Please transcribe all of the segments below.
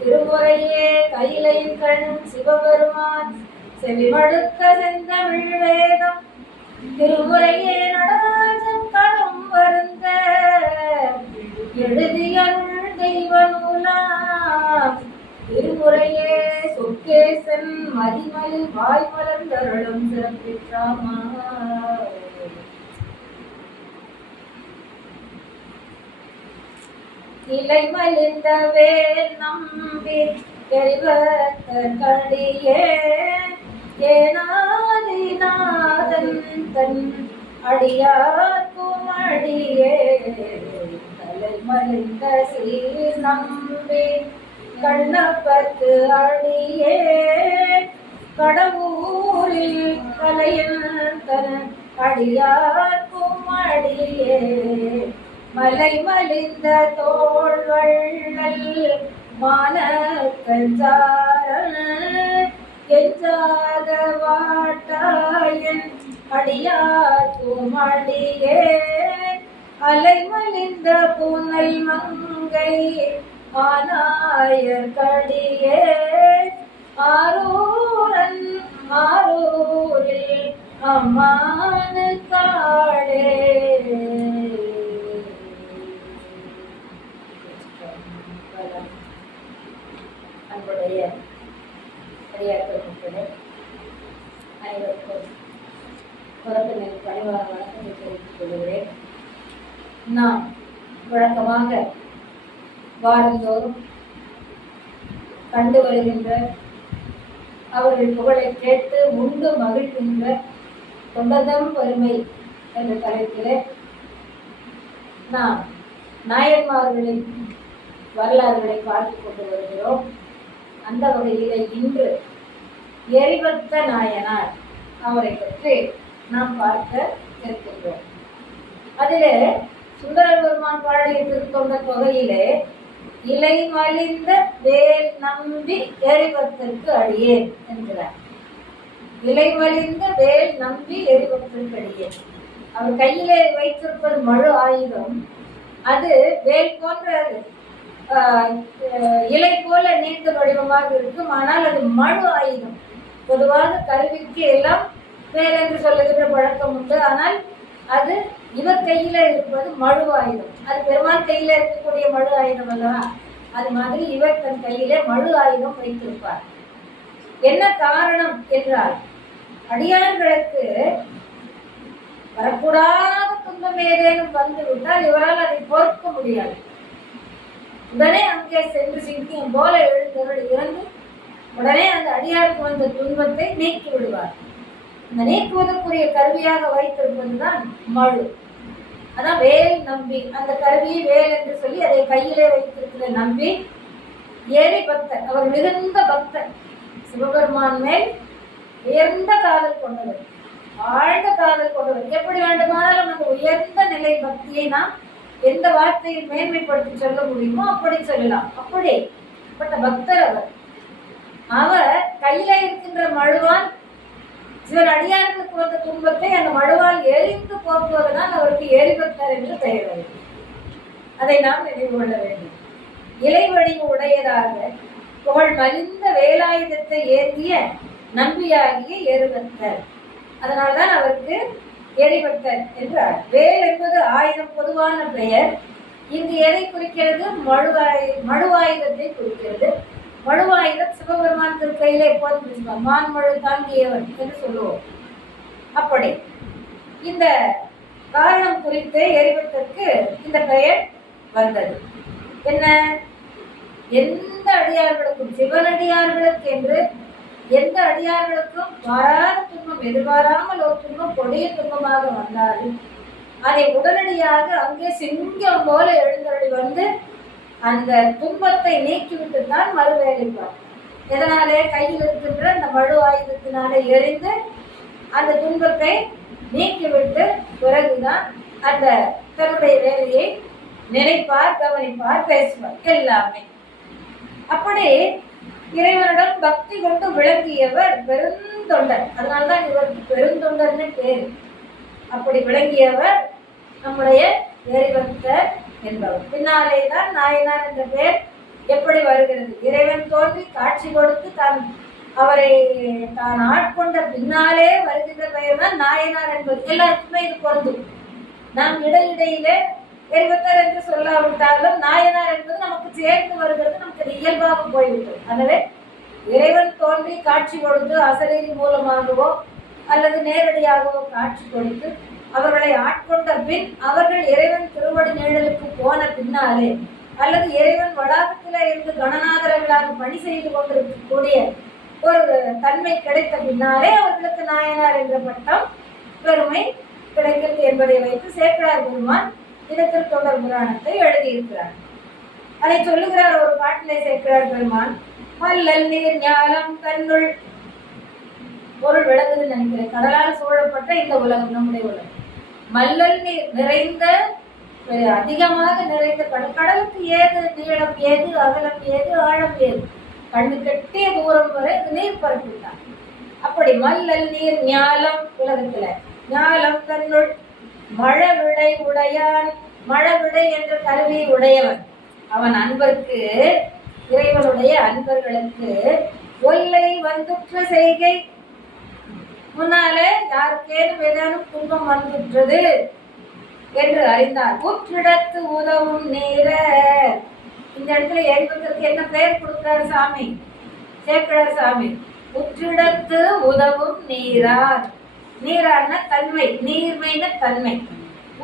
திருமுறையே கையிலை கண் சிவபெருமான் செவிமடுக்க செந்தமிழ் வேதம் திருமுறையே நடராஜன் கணும் வருந்த எழுதியருள் தெய்வ நூலாம் திருமுறையே சொக்கேசன் மதிமலி வாய் மலர்ந்தருளும் சிறப்பிற்றாமா. இலை மலிந்த வேல் நம்பி எரிவத்தடியே ஏனாதிநாதன் தன் அடியார்க்கும் அடியே தலை மலிந்த சீர் நம்பி கண்ணப்பத்து அடியே கடவுரில் கலையன் தன் அடியார்க்கும் அடியே மலை மலிந்த தோள்வள்ளல் மானக்கஞ்சாரல் எஞ்சாத வாட்டாயன் அடியார்க்கும் அடியே அலை மலிந்த பூனல் மங்கை ஆனாயர் கடியே ஆரூரன் ஆரூரில் அம்மானு காடே. அன்புடைய அடியார்கள் மக்களே அனைவருக்கும் பிறப்பின் பணிவான வணக்கத்தை தெரிவித்துக் கொள்கிறேன். நாம் வழக்கமாக வாரந்தோறும் கண்டு வருகின்ற அவர்கள் புகழை கேட்டு உண்டு மகிழ்கின்ற தொண்டதம் பெருமை என்ற தலைப்பிலே நாம் நாயன்மார்களின் வரலாறுகளை பார்த்து கொண்டு வருகிறோம். அந்த வகையிலே இன்று எரிபத்த நாயனார் அவரை பற்றி நாம் பார்க்க இருக்கின்றோம். அதிலே சுந்தரர் பெருமான் பாடிய திருத்தொண்ட தொகையிலே இலை மலிந்த வேல் நம்பி எரிபத்திற்கு அடியேன் என்கிறார். இலை மலிந்த வேல் நம்பி எரிபத்திற்கு அடியேன். அவர் கையிலே வைத்திருப்பது மழு ஆயுதம். அது வேல் போன்ற இலை போல நீண்ட வடிவமாக இருக்கும். ஆனால் அது மழு ஆயுதம். பொதுவாக கருவிக்கு எல்லாம் வேல் என்று சொல்லுகின்ற பழக்கம் உண்டு. ஆனால் அது இவர் கையில இருப்பது மழு ஆயுதம். அது பெருமாள் கையில இருக்கக்கூடிய மழு ஆயுதம் அல்லவா? அது மாதிரி இவர் தன் கையிலே மழு ஆயுதம் வைத்திருப்பார். என்ன காரணம் என்றால், அடியார்களுக்கு வரக்கூடாத துன்பம் ஏதேனும் வந்து விட்டால் இவரால் அதை பொறுக்க முடியாது. உடனே அங்கே சென்று சிங்கியம் போல எழுந்தவர்கள் இறந்து உடனே அந்த அடியாருக்கு வந்த துன்பத்தை நீக்கி விடுவார். அந்த நீக்குவதற்குரிய கருவியாக வைத்திருப்பதுதான் மழு. அதான் வேல் நம்பி. அந்த கருவியை வேல் என்று சொல்லி அதை கையிலே வைத்திருக்கிற நம்பி ஏறி பக்தர். அவர் மிகுந்த பக்தர். சிவபெருமான் மேல் உயர்ந்த காதல் கொண்டவர், ஆழ்ந்த காதல் கொண்டவர். எப்படி வேண்டுமானாலும் அந்த உயர்ந்த நிலை பக்தியை நாம் எந்த வார்த்தையில் மேன்மைப்படுத்தி சொல்ல முடியுமோ அப்படி சொல்லலாம். அப்படிப்பட்ட பக்தர் அவர். அவர் கையில இருக்கின்ற மழுவால் சிவர் அடியார்களுக்கு வந்த துன்பத்தை அந்த மழுவால் எரிந்து போக்குவதனால் அவருக்கு எரிபக்தர் என்று பெயர் வருகிறது. அதை நாம் நினைவு கொள்ள வேண்டும். இலை வடிவு உடையதாக புகழ் மலிந்த வேலாயுதத்தை ஏந்திய நம்பியாகிய எரிபக்தர். அதனால்தான் அவருக்கு எரிபக்தர் என்றார். வேல் என்பது ஆயுதம், பொதுவான பெயர். இங்கு எதை குறிக்கிறது? மழுவாயுதத்தை குறிக்கிறது. மழுவாயுதம் சிவபெருமான் திருக்கையில எப்போதும் மான்மழு தாங்கியவன் என்று சொல்லுவோம். அப்படி இந்த காரணம் குறித்து எரிபக்தருக்கு இந்த பெயர் வந்தது. என்ன? எந்த அடியார்களுக்கும், சிவனடியார்களுக்கு என்று எந்த அடியார்களுக்கும் வாராத துன்பம், எதிர்பாராமல் ஒரு துன்பம் கொடிய துன்பமாக வந்தாலும் அதை உடனடியாக அங்கே சிங்கம் போல எழுந்தருளி வந்து அந்த துன்பத்தை நீக்கிவிட்டு தான் மறுவேலை பார்த்தார். எதனாலே? கையில் இருக்கின்ற அந்த மழு ஆயுதத்தினாலே எரிந்து அந்த துன்பத்தை நீக்கிவிட்டு பிறகுதான் அந்த தன்னுடைய வேலையை நினைப்பார், கவனிப்பார், பேசுவார் எல்லாமே. அப்படி இறைவனிடம் பக்தி கொண்டு விளங்கியவர் பெருந்தொண்டர். அதனால்தான் இவருக்கு பெருந்தொண்டர்னு பேரு. அப்படி விளங்கியவர் நம்முடைய எரிபக்தர் என்பவர். பின்னாலே தான் நாயனார் என்ற பெயர் எப்படி வருகிறது? இறைவன் தோன்றி காட்சி கொடுத்து அவரை தான் ஆட்கொண்ட பின்னாலே வருகின்ற பெயர் தான் நாயனார் என்பது. எல்லாருக்குமே இது பொருந்தும். நாம் இடையிடையிலே எரிபத்தர் என்று சொல்லாவிட்டாலும் நாயனார் என்பது நமக்கு சேர்ந்து வருகிறது, நமக்கு இயல்பாக போய்விட்டது. எனவே இறைவன் தோன்றி காட்சி கொடுத்து அசரீரி மூலமாகவோ அல்லது நேரடியாகவோ காட்சி கொடுத்து அவர்களை ஆட்கொண்ட பின் அவர்கள் இறைவன் திருவடி நிழலுக்கு போன பின்னாலே அல்லது இறைவன் வளாகத்தில் இருந்து கணநாதர்களாக பணி செய்து கொண்டிருக்கக்கூடிய ஒரு தன்மை கிடைத்த பின்னாலே அவர்களுக்கு நாயனார் என்ற பட்டம் பெருமை கிடைக்கிறது என்பதை வைத்து சேக்கிழார் பெருமான் திருத்தொண்டர் புராணத்தை எழுதியிருக்கிறார். அதை சொல்லுகிறார் ஒரு பாட்டிலே சேக்கிழார் பெருமான். மல்லல் நீர் ஞானம் தன்னுள், பொருள் விளங்குதுன்னு நினைக்கிறேன். கடலால் சூழப்பட்ட இந்த உலகம் நம்முடைய உலகம். மல்லல் நீர் நிறைந்த, அதிகமாக நிறைந்த கடலுக்கு ஏது நீளம் ஏது அகலம் ஏது ஆழம் ஏது, கண்ணு கட்டிய தூரம் வரை அது நீர் பரப்பிட்டான். அப்படி மல்லல் நீர் ஞாலம், உலகத்துல ஞாலம் தன்னுள் மழவிடை உடையான், மழவிடை என்ற கருவியை உடையவன். அவன் அன்பருக்கு, இறைவனுடைய அன்பர்களுக்கு ஒல்லை வந்துற்ற செய்கை, முன்னாலே யாருக்கேனும் ஏதேனும் துன்பம் வந்துற்றது என்று அறிந்தார். உற்றிடத்து உதவும் நீர, இந்த இடத்துல எரிபத்திற்கு என்ன பெயர் கொடுக்கிறார் சாமி? சேக்கிழார் சாமி. உற்றிடத்து உதவும் நீரார், நீரான தன்மை, நீர்மைன தன்மை.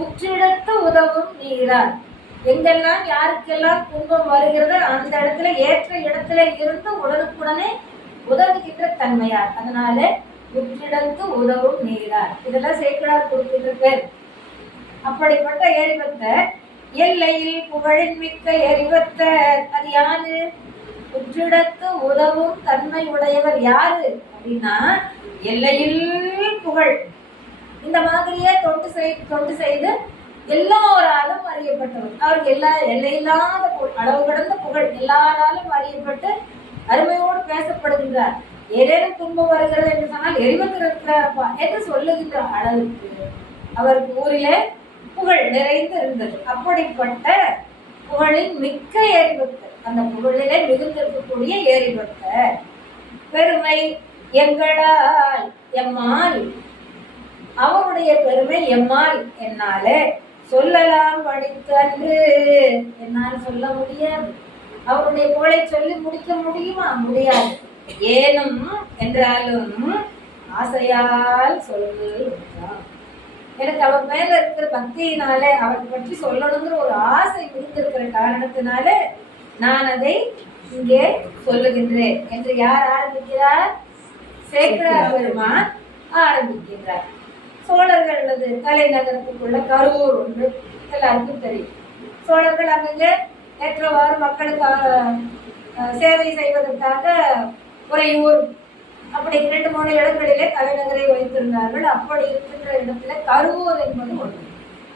உற்றிடத்து உதவும் நீரார், எங்கெல்லாம் யாருக்கெல்லாம் துன்பம் வருகிறதோ அந்த இடத்துல ஏற்ற இடத்துல இருந்து உடனுக்குடனே உதவுகின்ற தன்மையார். அதனால உற்றிடத்து உதவும் நீரார், இதெல்லாம் சேக்கிழார் கொடுக்கின்ற பேர். அப்படிப்பட்ட எரிபத்தர், எல்லையில் புகழின் மிக்க எரிபத்தர், அது யாரு? உற்றிடத்து உதவும் தன்மை உடையவர் யாரு அப்படின்னா எல்லையில் புகழ். இந்த மாதிரியே தொண்டு செய்து எல்லோராலும் அறியப்பட்டவர். அவருக்கு எல்லையில்லாத அளவு கடந்த புகழ், எல்லாராலும் அறியப்பட்டு அருமையோடு பேசப்படுகின்றார். ஏதேனும் துன்பம் வருகிறது என்று சொன்னால் எரிபத்தர் இருக்கிறாரப்பா என்று சொல்லுகின்ற அளவுக்கு அவருக்கு ஊரிலே புகழ் நிறைந்து இருந்தது. அப்படிப்பட்ட புகழின் மிக்க எரிபத்தர், அந்த புகழிலே மிகுந்திருக்கக்கூடிய எரிபத்தர் பெருமை எங்களால் எம்மால், அவருடைய பெருமை எம்மால் என்னாலே சொல்லலாம் படித்து அன்று, என்னால் சொல்ல முடியாது. அவருடைய புகழை சொல்லி முடிக்க முடியுமா? முடியாது. ஏனும் என்றாலும் ஆசையால் சொல்லுகிறான். எனக்கு அவர் மேல இருக்கிற பக்தியினாலே அவரை பற்றி சொல்லணுங்கிற ஒரு ஆசை இருந்திருக்கிற காரணத்தினாலே நான் அதை இங்கே சொல்லுகின்றேன் என்று யார் ஆரம்பிக்கிறார்? சேக்கிழார் பெருமான் ஆரம்பிக்கின்றார். சோழர்களது தலைநகரத்துக்குள்ள கரூர் ஒன்று எல்லாருக்கும் தெரியும். சோழர்கள் அங்கே ஏற்றவாறு மக்களுக்காக சேவை செய்வதற்காக உறையூர் அப்படி 2-3 இடங்களிலே தலைநகரை வைத்திருந்தார்கள். அப்படி இருக்கின்ற இடத்துல கரூர் என்பது ஒன்று.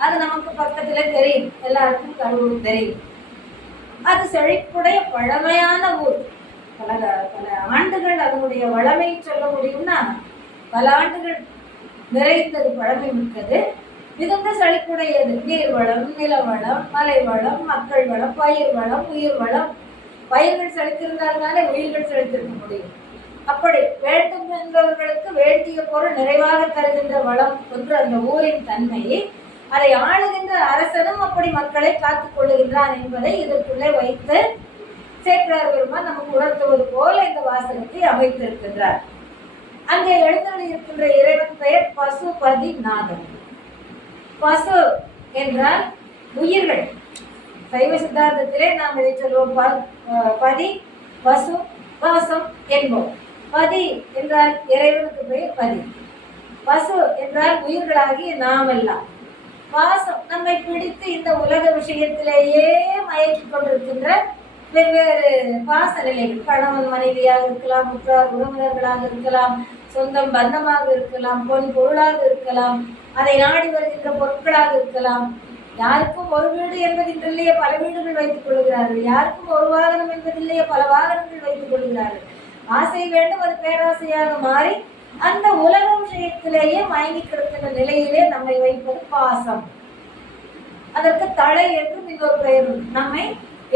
அது நமக்கு பக்கத்துல தெரியும், எல்லாருக்கும் கரூர் தெரியும். அது செழிப்புடைய பழமையான ஊர். பல ஆண்டுகள் அதனுடைய வளமை சொல்ல முடியும்னா பல ஆண்டுகள் நிறைந்தது, பழமை மிக்கது, மிகுந்த செழிப்புடையது. நீர் வளம், நிலவளம், மலை வளம், மக்கள் வளம், பயிர் வளம், உயிர் வளம். பயிர்கள் செழித்திருந்தால்தானே உயிர்கள் செழித்திருக்க முடியும். அப்படி வேண்டும் என்பவர்களுக்கு வேண்டிய பொருள் நிறைவாக தருகின்ற வளம் ஒன்று அந்த ஊரின் தன்மை. அதை ஆளுகின்ற அரசனும் அப்படி மக்களை காத்துக் கொள்ளுகின்றான் என்பதை இதற்குள்ளே வைத்து சேக்கிழார் பெருமான் நமக்கு உணர்த்துவது போல இந்த வாசகத்தை அமைத்திருக்கின்றார். அங்கே எழுந்தருளி இருக்கின்ற இறைவன் பெயர் பசுபதி நாதன். பசு என்றால் உயிர்கள். சைவ சித்தாந்தத்திலே நாம் இதை சொல்வோம், பதி, பசு, பாசம் என்போம். பதி என்றால் இறைவனுக்கு பெயர் பதி. பசு என்றால் உயிர்களாகிய நாமெல்லாம். பாசம் நம்மை பிடித்து இந்த உலக விஷயத்திலேயே மயக்கி கொண்டிருக்கின்ற வெவ்வேறு பாச நிலைகள். கணவன் மனைவியாக இருக்கலாம், உற்றார் உறவினர்களாக இருக்கலாம், சொந்தம் பந்தமாக இருக்கலாம், பொன் பொருளாக இருக்கலாம், அதை நாடி வருகின்ற பொருட்களாக இருக்கலாம். யாருக்கும் ஒரு வீடு என்பதில்லையே பல வீடுகள் வைத்துக் கொள்கிறார்கள். யாருக்கும் ஒரு வாகனம் என்பதில்லையே பல வாகனங்கள் வைத்துக் கொள்கிறார்கள். ஆசை வேண்டும், அது பேராசையாக மாறி அந்த உலக விஷயத்திலேயே மயங்கி கிடக்கின்ற நிலையிலே நம்மை வைப்பது பாசம். அதற்கு தலை என்றும் இன்னொரு பெயர். நம்மை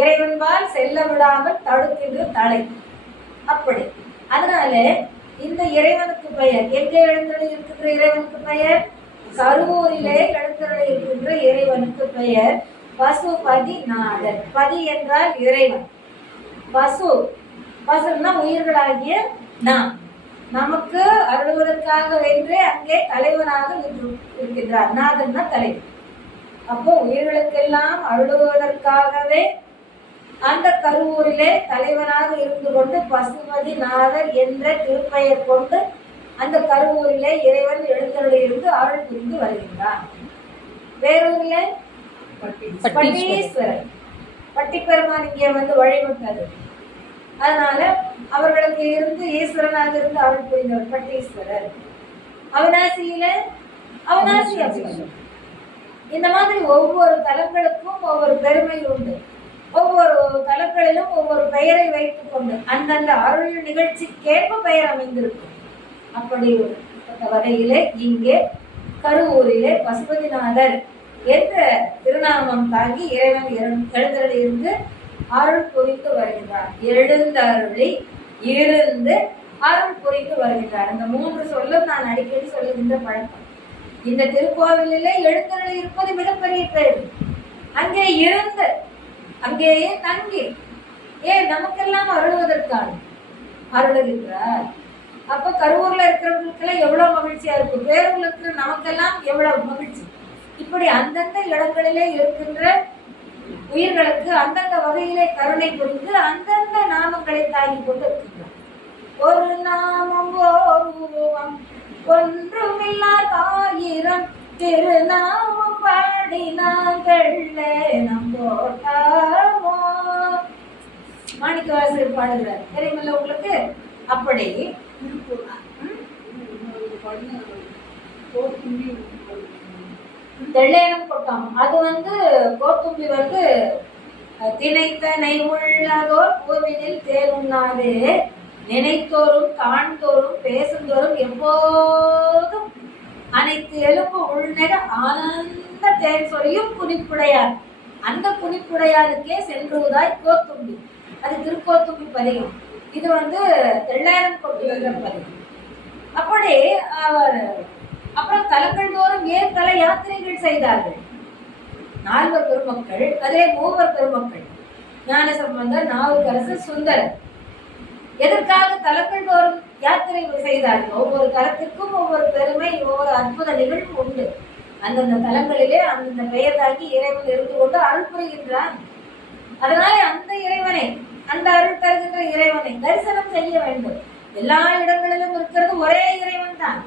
இறைவன்பால் செல்ல விடாமல் தடுக்கின்ற தலை. அப்படி அதனால இந்த இறைவனுக்கு பெயர், எங்கே எழுந்தருளி இருக்கின்ற இறைவனுக்கு பெயர், கருவூரிலே எழுந்தருளி இருக்கின்ற இறைவனுக்கு பெயர் பசுபதி நாதர். பதி என்றால் இறைவன், பசு பசுன்னா உயிர்களாகிய நாம், நமக்கு அருள்வதற்காக வென்றே அங்கே தலைவனாக இருக்கின்றார். நாதன்னா தலைவர். அப்போ உயிர்களுக்கெல்லாம் அருளுவதற்காகவே அந்த கருவூரிலே தலைவனாக இருந்து கொண்டு பசுபதி நாதர் என்ற திருப்பெயர் கொண்டு அந்த கருவூரிலே இறைவன் எழுந்தருளி இருந்து அருள் புரிந்து வருகின்றான். வேறூரிலே பட்டீஸ்வரர், பட்டிப்பெருமான் இங்கே வந்து வழிபட்டது. அதனால அவர்களுக்கு இருந்து ஈஸ்வரனாக இருந்து அருள் புரிந்தவர் பட்டீஸ்வரர். அவிநாசியில அவிநாசி அபிஷேகம். இந்த மாதிரி ஒவ்வொரு தலங்களுக்கும் ஒவ்வொரு பெருமை உண்டு. ஒவ்வொரு தலங்களிலும் ஒவ்வொரு பெயரை வைத்துக் கொண்டு அந்தந்த அருள் நிகழ்ச்சிக்கேற்ப பெயர் அமைந்திருக்கும். அப்படி வகையிலே இங்கே கருவூரிலே பசுபதிநாதர் என்ற திருநாமம் தாங்கி இறைவன் எழுந்தருளி இருந்து அருள் புரிந்து வருகின்றார். எழுந்தருளி இருந்து அருள் புரிந்து வருகின்றார். அந்த 3 சொல்லும் நான் அடிக்கடி சொல்லுகின்ற பழக்கம். இந்த திருக்கோவிலிலே எழுந்தருளி இருப்பது மிகப்பெரிய பேர். அங்கே இருந்து அங்கேயே தங்கி நமக்கெல்லாம் அருள்வதற்கான அருளுகின்றார். அப்ப கருவூர்ல இருக்கிறவங்களுக்கெல்லாம் எவ்வளவு மகிழ்ச்சியா இருக்கும், பேரூர்ல இருக்கிற நமக்கெல்லாம் எவ்வளவு மகிழ்ச்சி. இப்படி அந்தந்த இடங்களிலே இருக்கின்ற உயிர்களுக்கு அந்தந்த வகையிலே கருணை புரிந்து அந்தந்த நாமங்களை தாங்கி கொண்டு இருக்கின்றார். ஒரு நாமம் ஓர் உருவம் ஒன்றுமில்லாதாயிரம் திருநாமம் பாடி நாங்கள் நம்போட்டாமோ. மாணிக்கவாசகர் பாடுகிறார், தெரியுமில்ல உங்களுக்கு. அப்படி தெள்ளையனம் கொட்டம், அது வந்து கோத்தும்பி வந்து திணைத்தனை உள்ளதோர் பூவினில் தேருண்ணாது நினைத்தோறும் காண்தோறும் பேசுந்தோறும் எப்போதும் அனைத்து எலும்பு உள்நெக ஆனந்த தேன் சொரியும் குனிப்புடையார். அந்த குனிப்புடையாருக்கே சென்றுவதாய் கோத்தும்பி, அது திருக்கோத்தும்பி பதிகம். இது வந்து தெள்ளாயிரம் கொட்டுகின்ற பதிகம். அப்படி அவர் அப்புறம் தலங்கள் தோறும் ஏன் தல யாத்திரைகள் செய்தார்கள். 4 பெருமக்கள், அதே 3 பெருமக்கள், ஞானசம்பந்தர், நாவுக்கரசர், சுந்தரர். எதற்காக தலங்கள் தோறும் யாத்திரை செய்தார்கள்? ஒவ்வொரு தலத்திற்கும் ஒவ்வொரு பெருமை, ஒவ்வொரு அற்புத நிகழ்வு உண்டு. அந்தந்த தலங்களிலே அந்தந்த பெயர் தாங்கி இறைவன் இருந்து கொண்டு அருள் புரிகின்றான். அதனால அந்த இறைவனை, அந்த அருள் தருகின்ற இறைவனை தரிசனம் செய்ய வேண்டும். எல்லா இடங்களிலும் இருக்கிறது ஒரே இறைவன் தான்.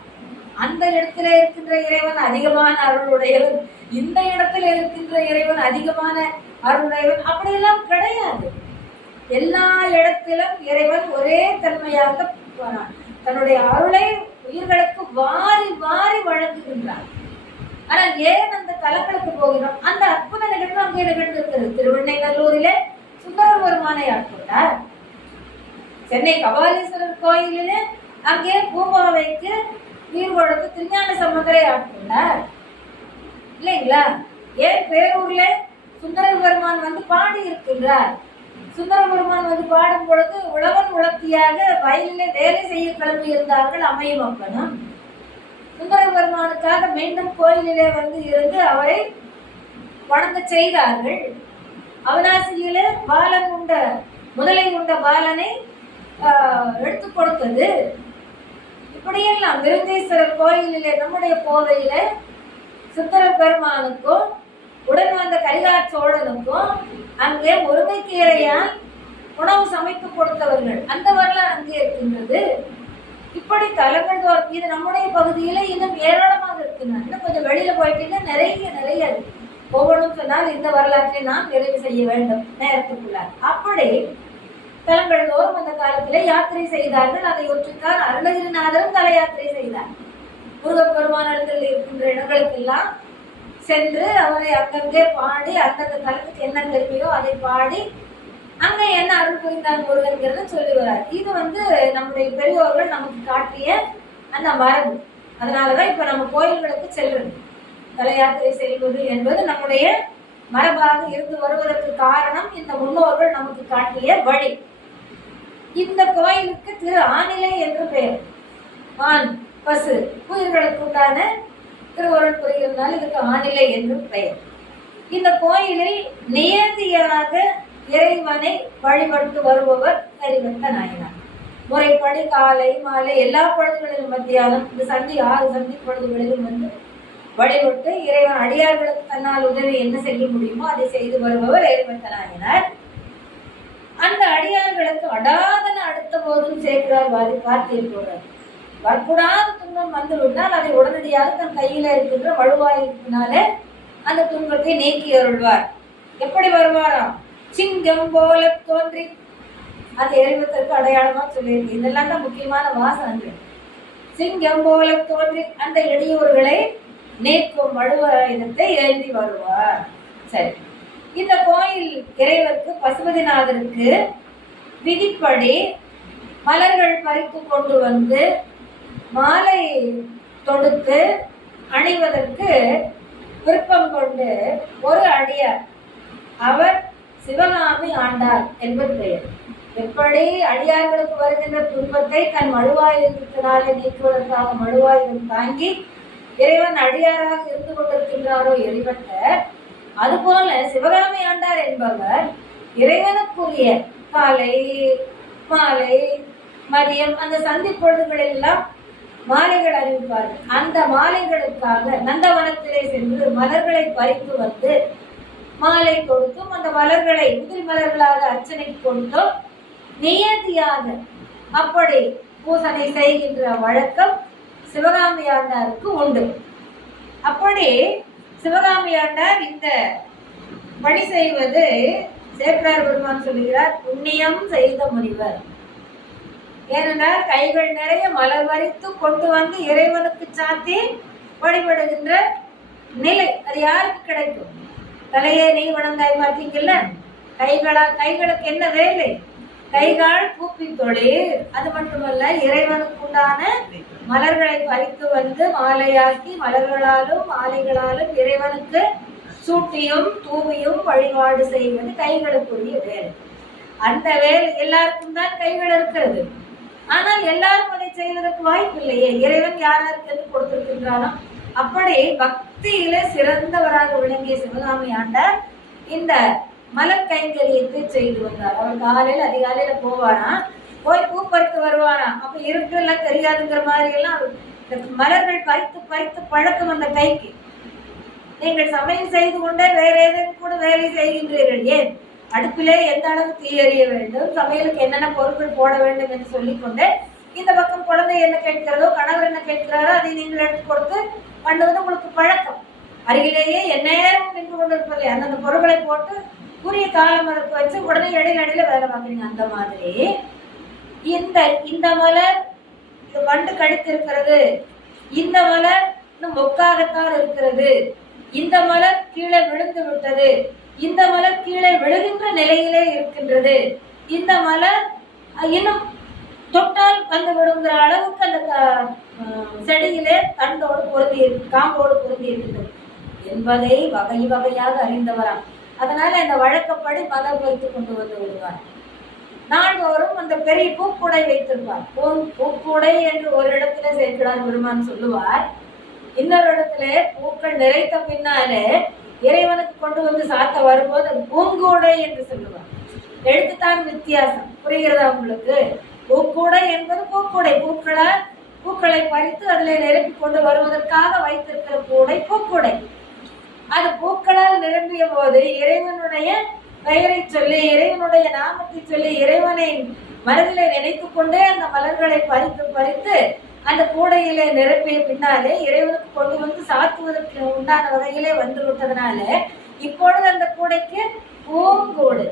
அந்த இடத்துல இருக்கின்ற இறைவன் அதிகமான அருளுடையவன், இந்த இடத்துல இருக்கின்ற இறைவன் அதிகமான அருளுடையவன், அப்படியெல்லாம் கிடையாது. எல்லா இடத்திலும் இறைவன் ஒரே தன்மையாக தன்னுடைய அருளை உயிர்களுக்கு வாரி வாரி வழங்குகின்றான். ஆனால் ஏன் அந்த தலங்களுக்கு போகிறோம்? அந்த அற்புத நிகழ்வு அங்கே நிகழ்ந்திருக்கிறது. திருவெண்ணைநல்லூரிலே சுந்தர பெருமானை ஆட்கொண்டார். சென்னை கபாலீஸ்வரர் கோயிலிலே அங்கே பூம்பாவைக்கு நீர் கொடுத்து திருஞான சம்பந்தரை ஆட்கொண்டார் இல்லைங்களா? ஏன் பேரூர்ல சுந்தர பெருமான் வந்து பாடி இருக்கின்றார். சுந்தர பெருமான் வந்து பாடும் பொழுது உழவன் உழத்தியாக வயலிலே வேலை செய்ய கிளம்பி இருந்தார்கள் அம்மையும் அப்பனும். சுந்தர பெருமானுக்காக மீண்டும் கோயிலிலே வந்து இருந்து அவரை வணங்க செய்தார்கள். அவிநாசியில பாலன் உண்ட முதலை உண்ட பாலனை எடுத்து கொடுத்தது. இப்படியெல்லாம் விருந்தீஸ்வரர் கோயிலிலே நம்முடைய போதையில சுந்தர பெருமானுக்கும் உடன் வந்த கரிகால் சோழனுக்கும் அங்கே முருங்கைக்கீரையால் உணவு சமைத்து கொடுத்தவர்கள், அந்த வரலாறு அங்கே இருக்கின்றது. இப்படி தலங்கள் தோறும் இது நம்முடைய பகுதியில இன்னும் ஏராளமாக இருக்கின்றன. இன்னும் கொஞ்சம் வெளியில போயிட்டீங்கன்னா நிறைய ஒவ்வொன்றும் சொன்னால் இந்த வரலாற்றை நாம் நிறைவு செய்ய வேண்டும் நேரத்துக்குள்ள. அப்படி தலங்கள் தோறும் அந்த காலத்திலே யாத்திரை செய்தார்கள். அதை ஒற்றுக்கார் அருணகிரிநாதரும் தல யாத்திரை செய்தார். முருகப்பெருமானிடத்தில் இருக்கின்ற இடங்களுக்கெல்லாம் சென்று அவரை அங்கங்கே பாடி அந்தந்த தலத்துக்கு என்ன தெரியுமோ அதை பாடி அங்கே என்ன அருள் புரிந்தார் முருகன்கிறத சொல்லி வரார். இது வந்து நம்முடைய பெரியோர்கள் நமக்கு காட்டிய அந்த மரபு. அதனாலதான் இப்ப நம்ம கோயில்களுக்கு செல்றது, தல யாத்திரை செல்வது என்பது நம்முடைய மரபாக இருந்து வருவதற்கு காரணம் இந்த முன்னோர்கள் நமக்கு காட்டிய வழி. இந்த கோயிலுக்கு திரு ஆநிலை என்று பெயர். ஆண் பசு உயிர்களுக்கு உண்டான திருவருள் புரிகிறதுனால இதுக்கு ஆநிலை என்று பெயர். இந்த கோயிலில் நியதியாக இறைவனை வழிபட்டு வருபவர் கரிவத்த நாயனார். முறைப்படி காலை மாலை எல்லா பொழுதுகளிலும் மத்தியானம் இந்த சந்தி 6 சந்தி பொழுதுகளிலும் வந்து வழிபட்டு இறைவன் அடியார்களுக்கு தன்னால் உதவி என்ன செய்ய முடியுமோ அதை செய்து வருபவர் கரிவத்த நாயனார். அந்த அடியார்களுக்கு அடாதன அடுத்த போதும் சேர்க்கிறார் வார்த்தையை போறார். வரக்கூடாத துன்பம் வந்து விட்டால் அதை உடனடியாக தன் கையில இருக்கின்ற வலுவாயினால அந்த துன்பத்தை நீக்கி அருள்வார். எப்படி வருவாராம்? சிங்கம் போல தோன்றி. அது எரிவதற்கு அடையாளமா சொல்லியிருக்கு. இதெல்லாம் தான் முக்கியமான வாசகங்கள். சிங்கம் போல தோன்றி அந்த இடையூறுகளை நீக்கும் வலுவாயுதத்தை ஏந்தி வருவார். சரி, இந்த கோயில் இறைவருக்கு பசுபதிநாதருக்கு விதிப்படி மலர்கள் பறித்து கொண்டு வந்து மாலை தொடுத்து அணிவதற்கு விருப்பம் கொண்டு ஒரு அடியார், அவர் சிவகாமி ஆண்டார் என்பது பெயர். எப்படி அடியார்களுக்கு வருகின்ற துன்பத்தை தன் மழுவாயுதத்தினாலே நீக்குவதற்காக மழுவாயுதம் தாங்கி இறைவன் அடியாராக இருந்து கொண்டிருக்கின்றாரோ எரிபட்ட, அதுபோல சிவகாமி ஆண்டார் என்பவர் இறைவனுக்குரிய காலை மாலை மதியம் அந்த சந்தி பொழுதுகளெல்லாம் மாலைகள் அறிவிப்பார்கள். அந்த மாலைகளுக்காக நந்தவனத்திலே சென்று மலர்களை பறித்து வந்து மாலை கொடுத்தும் அந்த மலர்களை உதிரி மலர்களாக அர்ச்சனைக்கு கொடுத்தும் நியதியாக அப்படி பூசனை செய்கின்ற வழக்கம் சிவகாமி ஆண்டாருக்கு உண்டு. அப்படி சிவகாமி ஆண்டார் இந்த பணி செய்வது சேக்கரார் பெருமான் சொல்லுகிறார், புண்ணியம் செய்த முனிவர். ஏனென்றால் கைகள் நிறைய மலர் வரைத்து கொண்டு வந்து இறைவனுக்கு சாத்தி வழிபடுகின்ற நிலை அது யாருக்கு கிடைக்கும்? தலையே நீ வணங்காய் பார்த்தீங்கல்ல, கைகளுக்கு என்ன வேலை? கைகால் கூப்பி தொழில். அது மட்டுமல்ல, இறைவனுக்கு உண்டான மலர்களை பறித்து வந்து மாலையாக்கி மலர்களாலும் மாலைகளாலும் இறைவனுக்கு சூட்டியும் தூவியும் வழிபாடு செய்வது கைகளுக்குரிய வேலை. அந்த வேலை எல்லாருக்கும் தான் கைகள் இருக்கிறது. ஆனால் எல்லாரும் அதை செய்வதற்கு வாய்ப்பு இல்லையே. இறைவன் யாராருக்கு என்று கொடுத்திருக்கின்றானோ அப்படி பக்தியில சிறந்தவராக விளங்கிய சிவகாமி ஆண்டார் இந்த மலர் கைங்கரியத்தை செய்து வந்தார். அவர் காலையில் அதிகாலையில போவாராம், போய் பூ பறித்து வருவாராம். அப்ப இருக்கு எல்லாம் தெரியாதுங்கிற மாதிரி எல்லாம் மலர்கள் பறித்து பறித்து பழக்கம் அந்த கைக்கு. நீங்கள் சமையல் செய்து கொண்டே வேற ஏதேனும் கூட வேலை செய்கின்றீர்கள். ஏன் அடுப்பிலே எந்த அளவு தீ எறிய வேண்டும், சமையலுக்கு என்னென்ன பொருட்கள் போட வேண்டும் என்று சொல்லிக்கொண்டு இந்த பக்கம் குழந்தை என்ன கேட்கிறதோ கணவர் என்ன கேட்கிறாரோ அதை நீங்கள் எடுத்து கொடுத்து பண்ணுவது உங்களுக்கு பழக்கம். அருகிலேயே எந்நேரம் நின்று கொண்டு இருப்பதில்லை. அந்தந்த பொருட்களை போட்டு குறிய காலம் அதற்கு வச்சு உடனே இடையில வேலை பார்க்குறீங்க. அந்த மாதிரி இந்த மலர் வண்டு கடித்திருக்கிறது, இந்த மலர் இன்னும் மொக்காகத்தான் இருக்கிறது, இந்த மலர் கீழே விழுந்து விட்டது, இந்த மலர் கீழே விழுகின்ற நிலையிலே இருக்கின்றது, இந்த மலர் இன்னும் தொட்டால் வந்து விடுங்கிற அளவுக்கு அந்த செடியிலே தண்டோடு பொருந்தி காம்போடு பொருந்தி இருக்கின்றது என்பதை வகை வகையாக அறிந்தவராம். அதனால இந்த வழக்கப்படி மலர் வைத்து கொண்டு வந்து விடுவார். நாள்தோறும் அந்த பெரிய பூக்கூடை வைத்திருப்பார். பூக்கூடை என்று ஒரு இடத்துல சேர்க்கிறார் பெருமான் சொல்லுவார். இன்னொரு இடத்துல பூக்கள் நிறைத்த பின்னாலே இறைவனுக்கு கொண்டு வந்து சாத்த வரும்போது அது பூங்கூடை என்று சொல்லுவார். எழுத்துத்தான் வித்தியாசம். புரிகிறதா உங்களுக்கு? பூக்கூடை என்பது பூக்கூடை, பூக்களை பறித்து அதில் நிரப்பி கொண்டு வருவதற்காக வைத்திருக்கிற கூடை பூக்கூடை. அது பூக்களால் நிரம்பிய போது இறைவனுடைய பெயரை சொல்லி இறைவனுடைய நாமத்தை சொல்லி இறைவனை மனதிலே நினைத்து கொண்டே அந்த மலர்களை பறித்து அந்த கூடையிலே நிரப்பிய பின்னாலே இறைவனுக்கு கொண்டு வந்து சாத்துவதற்கு உண்டான வகையிலே வந்து விட்டதுனால இப்பொழுது அந்த கூடைக்கு பூங்கூடு.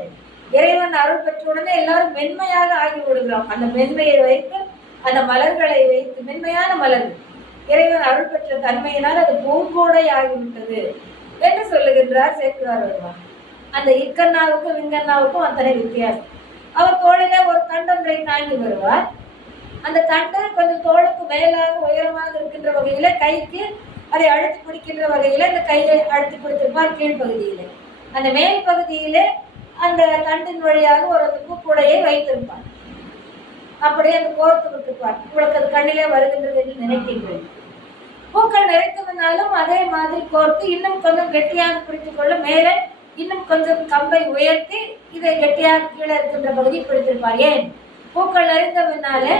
இறைவன் அருள் பெற்ற உடனே எல்லாரும் மென்மையாக ஆகி விடுகிறோம். அந்த மென்மையை வைத்து அந்த மலர்களை வைத்து மென்மையான மலர்கள் இறைவன் அருள் பெற்ற தன்மையினால் அது பூங்கூடை ஆகிவிட்டது என்று சொல்லுகின்றார் சேக்கிழார் வருவார். அந்த இக்கண்ணாவுக்கும் விங்கண்ணாவுக்கும் அத்தனை வித்தியாசம். அவர் தோளிலே ஒரு தண்டொன்றை தாங்கி வருவார். அந்த தண்டு கொஞ்சம் தோளுக்கு மேலாக உயரமாக இருக்கின்ற வகையில கைக்கு அதை அழுத்தி பிடிக்கின்ற வகையில அந்த கையை அழுத்தி பிடித்திருப்பார் கீழ்ப்பகுதியில. அந்த மேல் பகுதியிலே அந்த தண்டின் வழியாக ஒரு பூக்கூடையை வைத்திருப்பார். அப்படியே அந்த கோர்த்து விட்டுருப்பார். உங்களுக்கு அது கண்ணிலே வருகின்றது என்று நினைக்கின்றேன். பூக்கள் நிறைத்தவனாலும் அதே மாதிரி கோர்த்து இன்னும் கொஞ்சம் கெட்டியாக பிடித்துக் கொள்ள மேலே இன்னும் கொஞ்சம் கம்பை உயர்த்தி இதை கெட்டியாக கீழே இருக்கின்ற பகுதி பிடித்திருப்பார். ஏன்? பூக்கள் நிறைந்தவனாலே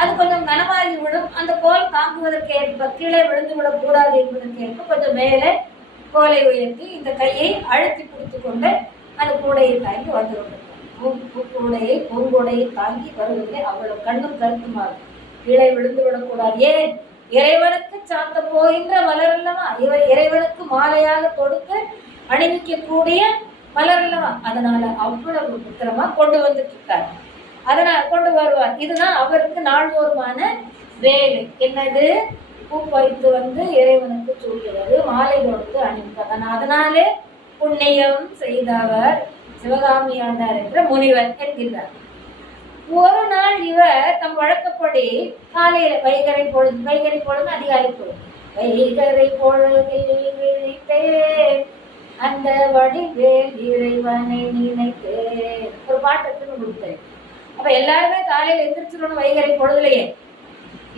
அது கொஞ்சம் கனமாகி விடும். அந்த கோல் தாங்குவதற்கு ஏற்ப கீழே விழுந்து விடக்கூடாது என்பதற்கு ஏற்ப கொஞ்சம் மேலே கோலை உயர்த்தி இந்த கையை அழுத்தி பிடித்துக் கொண்டு அந்த கூடையை தாங்கி வந்து கொண்டிருப்பார். பூங்கூடையை தாங்கி வருவதிலே அவ்வளவு கண்ணும் கருத்துமாகும். கீழே விழுந்து விடக்கூடாது. ஏன்? இறைவனுக்கு சாத்த போகின்ற மலர் அல்லவா, இறைவனுக்கு மாலையாக தொடுத்து அணிவிக்கக்கூடிய மலர் அல்லவா, அதனால அவ்வளவு புத்திரமா கொண்டு வந்துட்டு இருக்காரு. அதனால் கொண்டு வருவார். இதுதான் அவருக்கு நாள்தோறுமான வேலை. என்னது? பூ பறித்து வந்து இறைவனுக்கு சொல்லுவது, மாலை தொடுத்து அணிவிப்பதான். அதனாலே புண்ணியம் செய்தவர் சிவகாமி ஆண்டார் என்ற முனிவர் என்கின்றார். ஒரு நாள் இவர் தம் வழக்கப்படி காலையில வைகரை பொழுது அதிகாலை பொழுது வைகரை பொழுதில் விழித்தேன் அந்த வடிவேல் இறைவனை நினைத்தேன் ஒரு பாட்டுன்னு கொடுத்தேன். அப்ப எல்லாருமே காலையில எந்திரிச்சிடணும் வைகரை பொழுதுலையே.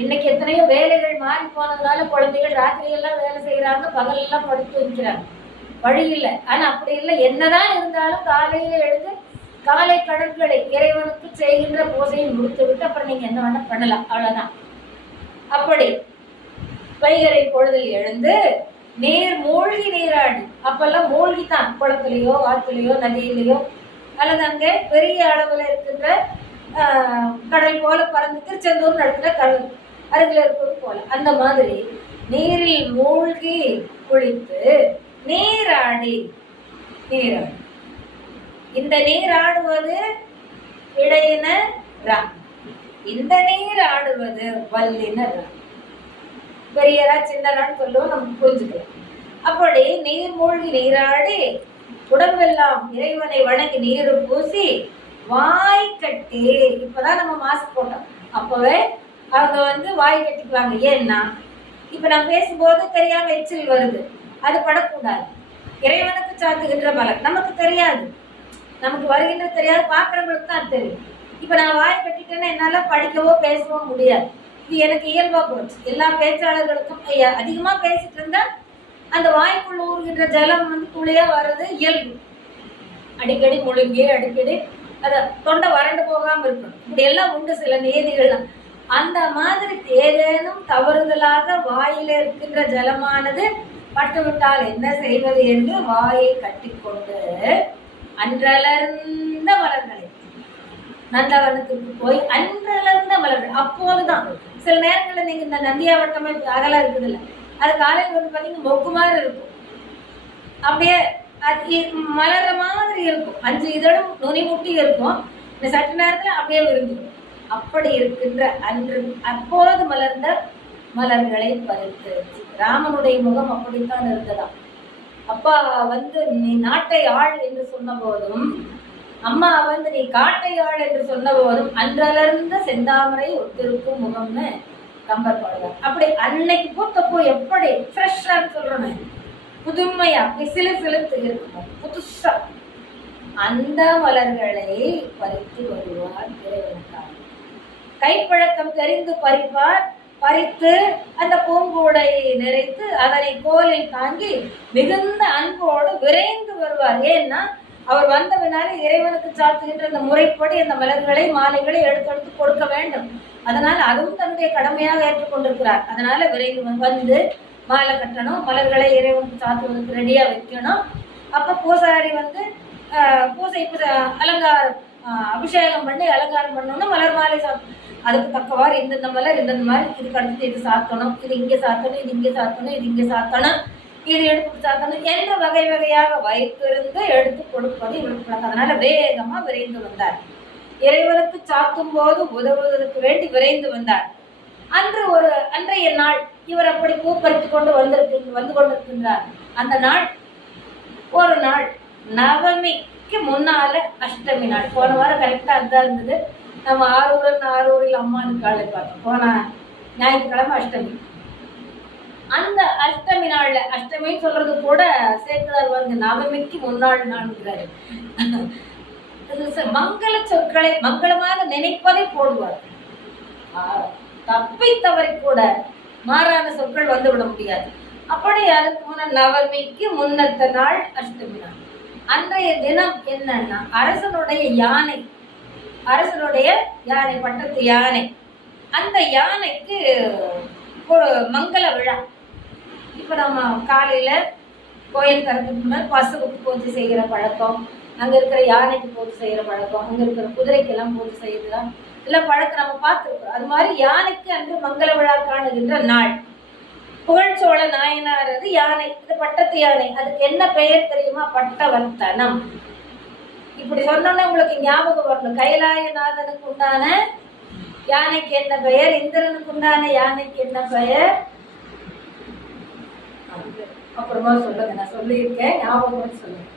இன்னைக்கு எத்தனையோ வேலைகள் மாறி போனதுனால குழந்தைகள் ராத்திரி எல்லாம் வேலை செய்யறாங்க, பகல் எல்லாம் படுத்து வைக்கிறாங்க. வழி இல்லை. ஆனா அப்படி இல்லை. என்னதான் இருந்தாலும் காலையில எழுந்து காலை கடற்களை இறைவனுக்கு செய்கின்ற பூஜையை முடித்து விட்டு அப்புறம் நீங்க என்ன வேணா பண்ணலாம், அவ்வளவுதான். அப்படி வைகரை பொழுதில் எழுந்து நீர் மூழ்கி நீராடி, அப்பெல்லாம் மூழ்கித்தான் குளத்திலேயோ ஆற்றிலேயோ நதியிலேயோ அல்லது அங்கே பெரிய அளவில் இருக்கின்ற கடல் போல பறந்து திருச்செந்தூர் நடக்கிற கடல் அருகில் இருப்பது போல அந்த மாதிரி நீரில் மூழ்கி குளித்து நீராடி. இந்த நீர் ஆடுவது இடையின ரா, இந்த நீர் ஆடுவது வல்லின ரா. பெரியரா சின்னரான்னு சொல்லுவோம், நம்ம புரிஞ்சுக்கலாம். அப்படி நீர் மூழ்கி நீராடி உடம்பெல்லாம் இறைவனை வணங்கி நீர் பூசி வாய் கட்டி. இப்பதான் நம்ம மாஸ்க் போட்டோம், அப்பவே அவங்க வாய் கட்டிக்குவாங்க. ஏன்னா இப்ப நான் பேசும்போது தெரியாம எச்சில் வருது, அது படக்கூடாது. இறைவனுக்கு சாத்துகின்ற பலன் நமக்கு தெரியாது, நமக்கு வருகின்றது தெரியாது, பார்க்குறவங்களுக்கு தான் தெரியும். இப்போ நான் வாய் கட்டிட்டேன்னா என்னால் படிக்கவோ பேசவோ முடியாது. இது எனக்கு இயல்பாக போச்சு. எல்லா பேச்சாளர்களுக்கும் அதிகமாக பேசிட்டு இருந்தால் அந்த வாய்க்குள்ள ஊறுகின்ற ஜலம் துளியாக வர்றது இயல்பு. அடிக்கடி முழுங்கி அடிக்கடி அதை தொண்டை வறண்டு போகாமல் இருக்கணும். இப்படி எல்லாம் உண்டு சில நியதிகள்லாம். அந்த மாதிரி ஏதேனும் தவறுதலாக வாயில இருக்கின்ற ஜலமானது பட்டுவிட்டால் என்ன செய்வது என்று வாயை கட்டிக்கொண்டு அன்றலர்ந்த மலர்களை நந்தவனத்திற்கு போய் அன்றலர்ந்த மலர்கள். அப்போதுதான் சில நேரங்களில் நீங்க இந்த நந்தியாவட்டமே அகலா இருக்குது இல்லை, அது காலையில் பார்த்தீங்கன்னா மொக்கு மாதிரி இருக்கும். அப்படியே அது மலர்ற மாதிரி இருக்கும். 5 இதழும் நுனி முட்டி இருக்கும். இந்த சற்று நேரத்தில் அப்படியே விரும்பும். அப்படி இருக்கின்ற அன்று அப்போது மலர்ந்த மலர்களை பறித்து. ராமனுடைய முகம் அப்படித்தான் இருந்ததாம். அப்பா நீ நாட்டை ஆள் என்று சொன்ன போதும், அம்மா நீ காட்டை ஆள் என்று சொன்ன போதும் அன்றலர்ந்த செந்தாமரை ஒத்திருக்கும் முகம்னு கம்பர் பாடுவார். அப்படி அன்னைக்கு பூத்தப்போ எப்படி ஃப்ரெஷ்ஷான்னு சொல்றேன், புதுமையா சிலுத்து இருக்கும் புதுசா. அந்த மலர்களை பறித்து வருவார் இறைவனுக்காக. கைப்பழக்கம் தெரிந்து பறிப்பார். பறித்து அந்த பூங்கூடை நிறைத்து அதனை கோலில் தாங்கி மிகுந்த அன்போடு விரைந்து வருவார். ஏன்னா அவர் வந்தவனால இறைவனுக்கு சாத்துகின்ற அந்த முறைப்படி அந்த மலர்களை மாலைகளை எடுத்து கொடுக்க வேண்டும். அதனால அதுவும் தன்னுடைய கடமையாக ஏற்றுக்கொண்டிருக்கிறார். அதனால விரைந்து வந்து மாலை கட்டணும், மலர்களை இறைவனுக்கு சாத்துவதற்கு ரெடியா வைக்கணும். அப்ப பூசாரி பூசை அலங்காரம் அபிஷேகம் பண்ணி அலங்காரம் பண்ணணும்னா மலர் மாலை சாப்பிடணும். அதுக்கு தக்கவாறு இந்தந்த மலர் இந்தந்த மாதிரி, இதுக்கு அடுத்து இது சாத்தணும், இது இங்கே சாத்தணும், இது இங்கே சாத்தணும், இது இங்கே சாத்தணும், இது எடுத்து சாத்தணும் என்ற வகை வகையாக வைத்திருந்து எடுத்து கொடுப்பது இவருக்கு பழக்கம். அதனால வேகமா விரைந்து வந்தார். இறைவனுக்கு சாத்தும் போது உதவுவதற்கு வேண்டி விரைந்து வந்தார். அன்றைய நாள் இவர் அப்படி பூ பறித்து கொண்டு வந்து கொண்டிருக்கின்றார். அந்த நாள் ஒரு நாள் நவமிக்கு முன்னால அஷ்டமி நாள். போன வாரம் கரெக்டா அதுதான் இருந்தது. நம்ம ஆரூரில் அம்மானு காலை பார்த்தோம். போன ஞாயிற்றுக்கிழமை அஷ்டமி. அந்த அஷ்டமி நாள்ல, அஷ்டமின்னு சொல்றது கூட சேக்கிழார் வந்து நவமிக்கு முன்னாள் நாள்ங்கிறாரு. மங்கள சொற்களை மங்களமாக நினைப்பதை போடுவார். தப்பி தவறி கூட மாறான சொற்கள் வந்து விட முடியாது. அப்படி அதுக்கு முன்ன நவமிக்கு முன்னத்த நாள் அஷ்டமி நாள். அன்றைய தினம் என்னன்னா அரசனுடைய யானை, பட்டத்து யானை, அந்த யானைக்கு ஒரு மங்கள விழா. இப்போ நம்ம காலையில கோயில் தரத்துக்கு முன்னாடி பசுவுக்கு பூஜை செய்கிற பழக்கம், அங்க இருக்கிற யானைக்கு பூஜை செய்கிற பழக்கம், அங்க இருக்கிற குதிரைக்கெல்லாம் பூஜை செய்யறதுதான் எல்லாம் பழக்கம் நம்ம பார்த்துருக்கோம். அது மாதிரி யானைக்கு அன்று மங்கள விழா காணுகின்ற நாள். புகழ்ச்சோழ நாயனாரது யானை, இது பட்டத்து யானை. அதுக்கு என்ன பெயர் தெரியுமா? பட்டவர்த்தனம். இப்படி சொன்னோன்னே உங்களுக்கு ஞாபகம் வரணும். கைலாயநாதனுக்கு உண்டான யானைக்கு என்ன பெயர்? இந்திரனுக்கு உண்டான யானைக்கு என்ன பெயர்? அப்புறமா சொல்லுங்க, நான் சொல்லியிருக்கேன், ஞாபகம் சொல்லுங்க.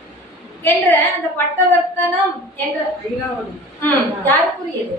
என்ற அந்த பட்டவர்த்தனம் என்ற யாருக்குரியது?